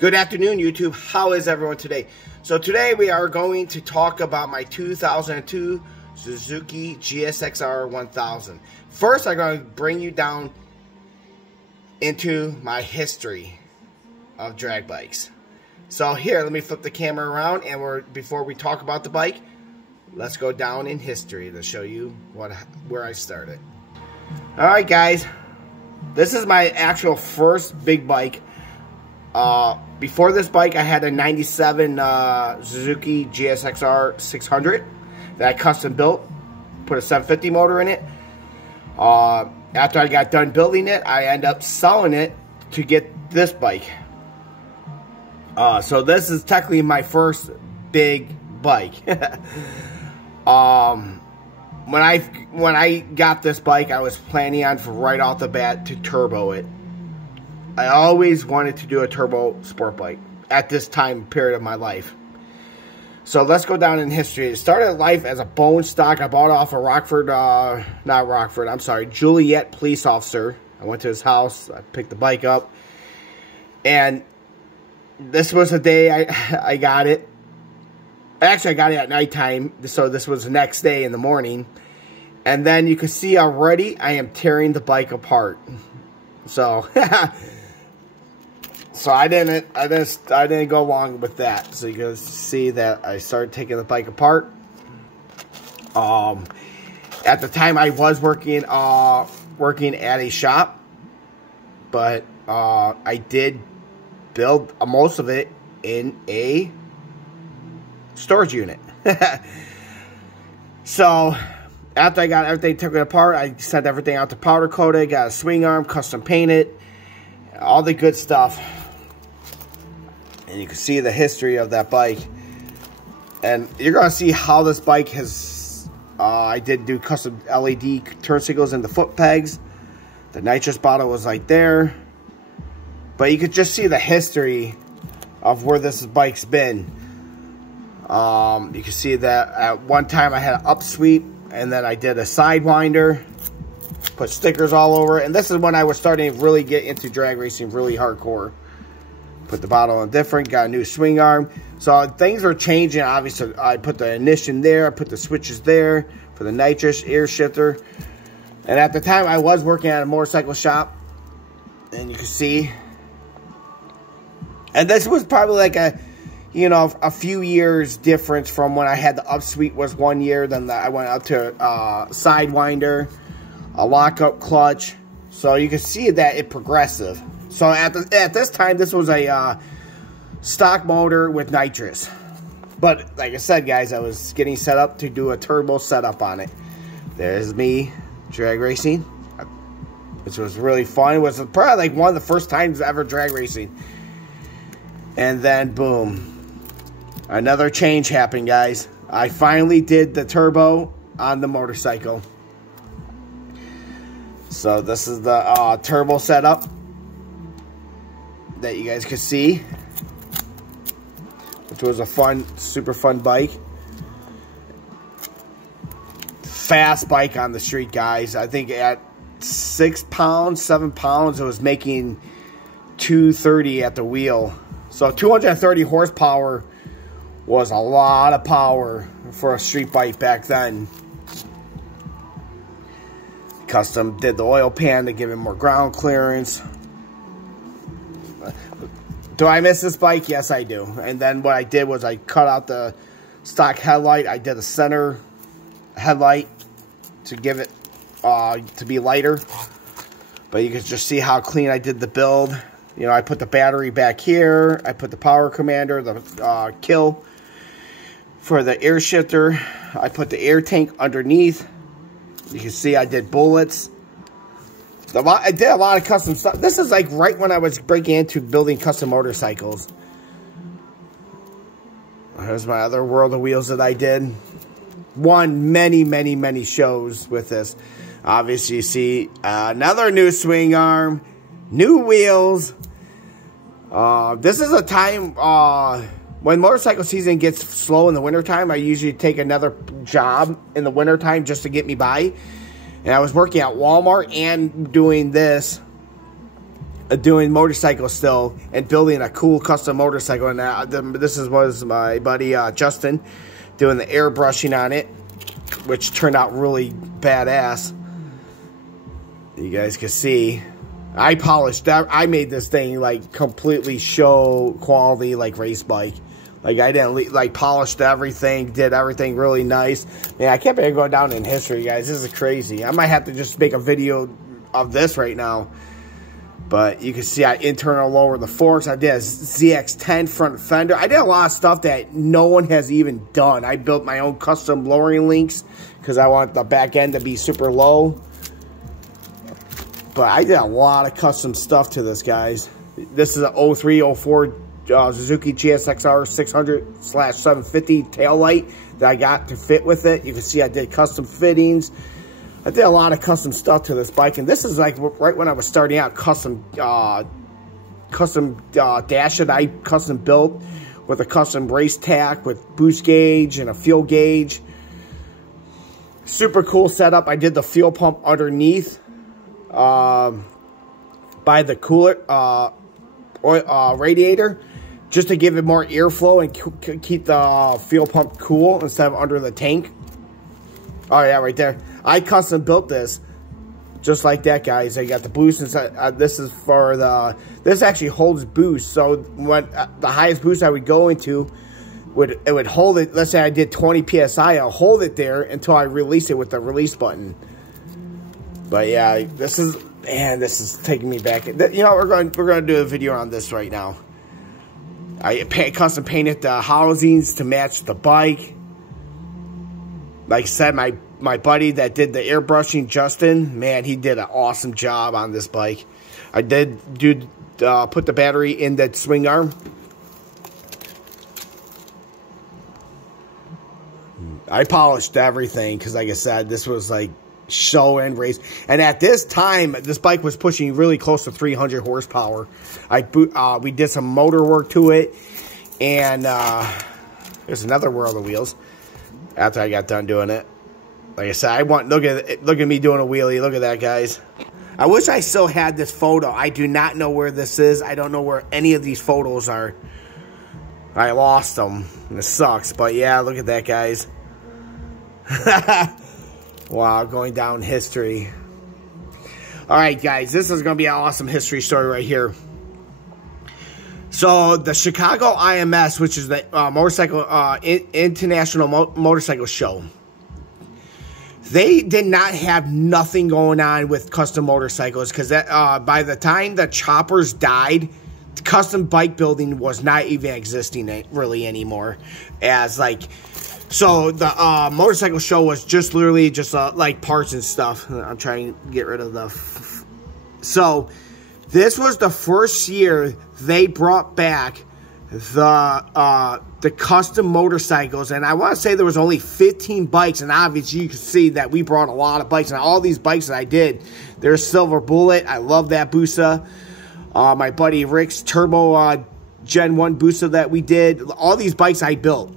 Good afternoon, YouTube. How is everyone today? So today we are going to talk about my 2002 Suzuki gsxr1000. First, I'm going to bring you down into my history of drag bikes. So here, let me flip the camera around, and before we talk about the bike, let's go down in history to show you where I started. All right, guys. This is my actual first big bike. Before this bike, I had a 97 Suzuki gsxr1000 that I custom built. Put a 750 motor in it. After I got done building it, I ended up selling it to get this bike. So this is technically my first big bike. When I got this bike, I was planning on right off the bat to turbo it. I always wanted to do a turbo sport bike at this time period of my life. So let's go down in history. It started life as a bone stock. I bought it off a Juliet police officer. I went to his house. I picked the bike up. And this was the day I got it. Actually, I got it at nighttime. So this was the next day in the morning. And then you can see already I am tearing the bike apart. So... So I didn't go along with that. So you can see that I started taking the bike apart. At the time I was working at a shop, but I did build most of it in a storage unit. So after I got everything taken apart, I sent everything out to powder coated, got a swing arm, custom painted, all the good stuff. And you can see the history of that bike. And you're going to see how this bike has... I did do custom LED turn signals in the foot pegs. The nitrous bottle was right there. But you could just see the history of where this bike's been. You can see that at one time I had an upsweep. And then I did a sidewinder. Put stickers all over it. And this is when I was starting to really get into drag racing really hardcore. Put the bottle on different, got a new swing arm. So things are changing, obviously. I put the ignition there, I put the switches there for the nitrous air shifter. And at the time I was working at a motorcycle shop. And you can see. And this was probably like a few years difference from when I had the upsweep was 1 year. Then I went up to sidewinder, a lockup clutch. So you can see that it's progressive. So at this time, this was a stock motor with nitrous. But like I said, guys, I was getting set up to do a turbo setup on it. There's me drag racing, which was really fun. It was probably like one of the first times ever drag racing. And then, boom, another change happened, guys. I finally did the turbo on the motorcycle. So this is the turbo setup that you guys could see, which was a super fun bike. Fast bike on the street, guys. I think at 6 pounds, 7 pounds, it was making 230 at the wheel. So 230 horsepower was a lot of power for a street bike back then. Custom did the oil pan to give it more ground clearance. Do I miss this bike? Yes, I do. And then what I did was I cut out the stock headlight. I did a center headlight to give it to be lighter. But you can just see how clean I did the build. You know, I put the battery back here. I put the power commander, the kill for the air shifter. I put the air tank underneath. You can see I did bullets. I did a lot of custom stuff. This is like right when I was breaking into building custom motorcycles. Here's my other World of Wheels that I did. Won many shows with this. Obviously, you see another new swing arm, new wheels. This is a time when motorcycle season gets slow in the wintertime. I usually take another job in the wintertime just to get me by. And I was working at Walmart and doing this doing motorcycles still and building a cool custom motorcycle. And this was my buddy Justin doing the airbrushing on it, which turned out really badass. You guys can see I polished that. I made this thing like completely show quality, like race bike. Like I didn't like polished everything, did everything really nice. Man, I can't believe going down in history, guys. This is crazy. I might have to just make a video of this right now. But you can see I internal lower the forks. I did a ZX10 front fender. I did a lot of stuff that no one has even done. I built my own custom lowering links because I want the back end to be super low. But I did a lot of custom stuff to this, guys. This is an 0304 Suzuki gsxr 600/750 taillight that I got to fit with it. You can see I did custom fittings. I did a lot of custom stuff to this bike, and this is like right when I was starting out. Custom dash that I custom built with a custom race tack with boost gauge and a fuel gauge. Super cool setup. I did the fuel pump underneath by the cooler radiator, just to give it more airflow and keep the fuel pump cool instead of under the tank. Oh yeah, right there. I custom built this just like that, guys. I got the boost inside. This is for the. This actually holds boost. So when the highest boost I would go into, it would hold it. Let's say I did 20 psi. I'll hold it there until I release it with the release button. But yeah, this is taking me back. You know, we're going to do a video on this right now. I custom painted the housings to match the bike. Like I said, my buddy that did the airbrushing, Justin, man, he did an awesome job on this bike. I did put the battery in that swing arm. I polished everything because, like I said, this was like show and race. And at this time, this bike was pushing really close to 300 horsepower. We did some motor work to it, and there's another World of Wheels after I got done doing it. Like I said, look at me doing a wheelie. Look at that, guys. I wish I still had this photo. I do not know where this is. I don't know where any of these photos are. I lost them, and it sucks. But yeah, look at that, guys. Wow, going down history. All right, guys, this is going to be an awesome history story right here. So the Chicago IMS, which is the International Motorcycle Show, they did not have nothing going on with custom motorcycles because by the time the choppers died, custom bike building was not even existing really anymore. So the motorcycle show was just literally just like parts and stuff. I'm trying to get rid of the. So this was the first year they brought back the custom motorcycles, and I want to say there was only 15 bikes, and obviously you can see that we brought a lot of bikes, and all these bikes that I did, there's Silver Bullet. I love that Busa. My buddy Rick's Turbo Gen 1 Busa that we did. All these bikes I built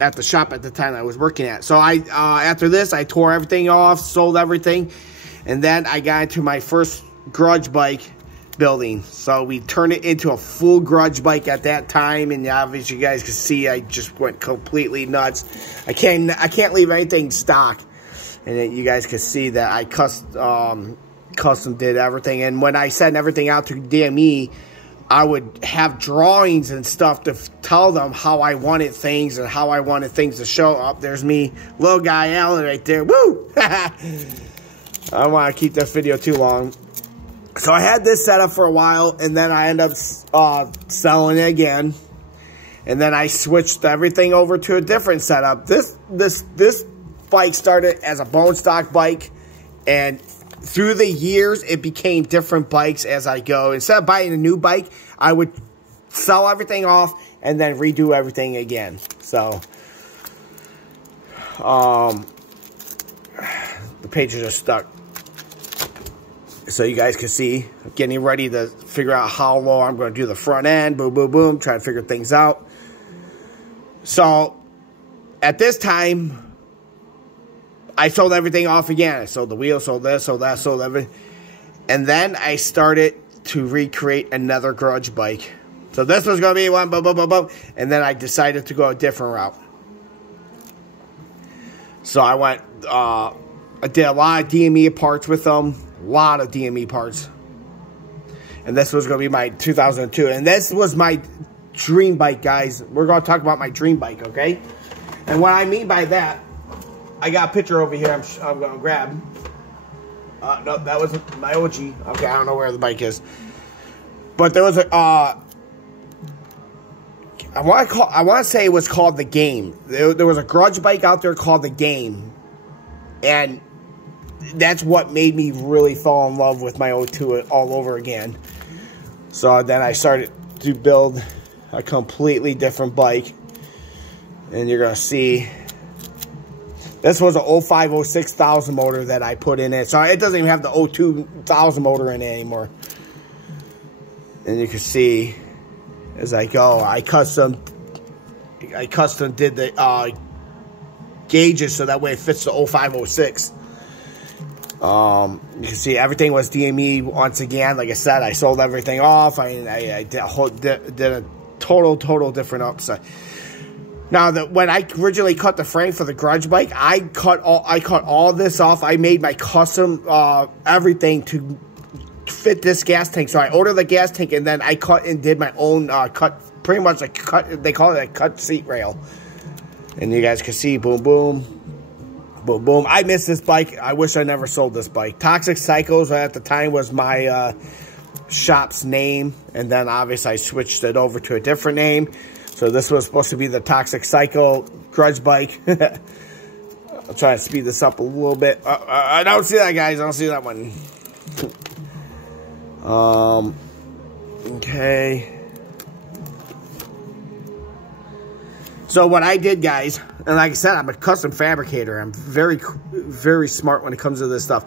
at the shop at the time I was working at. So after this, I tore everything off, sold everything, and then I got into my first grudge bike building. So we turned it into a full grudge bike at that time, and obviously you guys can see I just went completely nuts. I can't leave anything stock, and then you guys can see that I custom did everything. And when I sent everything out to DME, I would have drawings and stuff to tell them how I wanted things and how I wanted things to show up. There's me, little guy Alan right there. Woo! I don't want to keep this video too long. So I had this set up for a while, and then I ended up selling it again. And then I switched everything over to a different setup. This bike started as a bone stock bike, and through the years, it became different bikes as I go. Instead of buying a new bike, I would sell everything off and then redo everything again. So, the pages are stuck. So you guys can see, I'm getting ready to figure out how low I'm going to do the front end. Boom, boom, boom. Try to figure things out. So, at this time, I sold everything off again. I sold the wheel, sold this, sold that, sold everything. And then I started to recreate another garage bike. So this was going to be one, boom, boom, boom, boom. And then I decided to go a different route. So I went, I did a lot of DME parts with them. A lot of DME parts. And this was going to be my 2002. And this was my dream bike, guys. We're going to talk about my dream bike, okay? And what I mean by that, I got a picture over here I'm going to grab. No, that was my OG. Okay, I don't know where the bike is. But there was a, I want to say it was called The Game. There was a garage bike out there called The Game. And that's what made me really fall in love with my 02 all over again. So then I started to build a completely different bike. And you're going to see, this was an 05, 6000 motor that I put in it. So it doesn't even have the 02000 motor in it anymore. And you can see, as I go, I custom did the gauges so that way it fits the 05, 06. You can see everything was DME once again. Like I said, I sold everything off. I did a total different upside. Now, when I originally cut the frame for the garage bike, I cut all this off. I made my custom everything to fit this gas tank. So I ordered the gas tank, and then I cut and did my own cut. Pretty much a cut. They call it a cut seat rail. And you guys can see, boom, boom. Boom, boom. I miss this bike. I wish I never sold this bike. Toxic Psychos at the time was my shop's name. And then, obviously, I switched it over to a different name. So this was supposed to be the Toxic Psycho garage bike. I'll try to speed this up a little bit. I don't see that, guys. I don't see that one. Okay. So what I did, guys, and like I said, I'm a custom fabricator. I'm very smart when it comes to this stuff.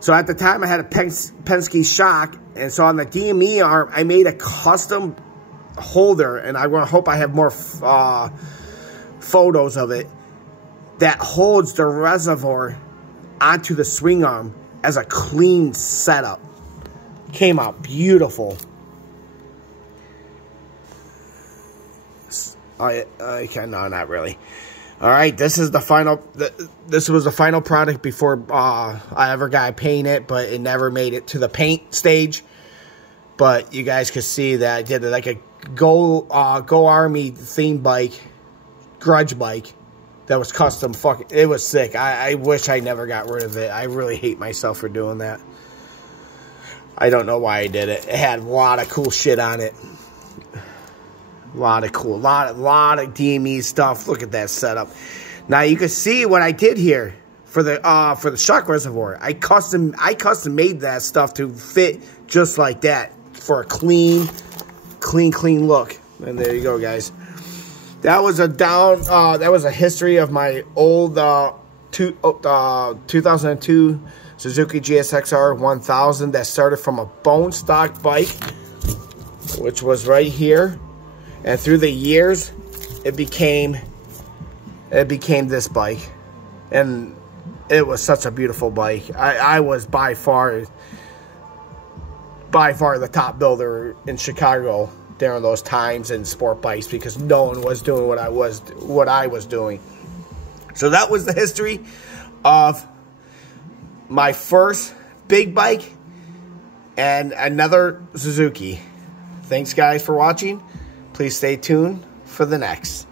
So at the time, I had a Penske shock. And so on the DME arm, I made a custom holder, and I hope I have more photos of it, that holds the reservoir onto the swing arm as a clean setup. Came out beautiful. No, not really. All right, this is the final. This was the final product before I ever got painted, but it never made it to the paint stage. But you guys can see that I did like a Go Army theme bike, grudge bike, that was custom. It was sick. I wish I never got rid of it. I really hate myself for doing that. I don't know why I did it. It had a lot of cool shit on it. A lot of DME stuff. Look at that setup. Now you can see what I did here for the shock reservoir. I custom made that stuff to fit just like that for a clean look. And there you go, guys. That was a history of my old 2002 Suzuki gsxr1000 that started from a bone stock bike, which was right here, and through the years it became this bike, and it was such a beautiful bike. I was by far the top builder in Chicago during those times in sport bikes, because no one was doing what I was doing. So that was the history of my first big bike and another Suzuki. Thanks, guys, for watching. Please stay tuned for the next.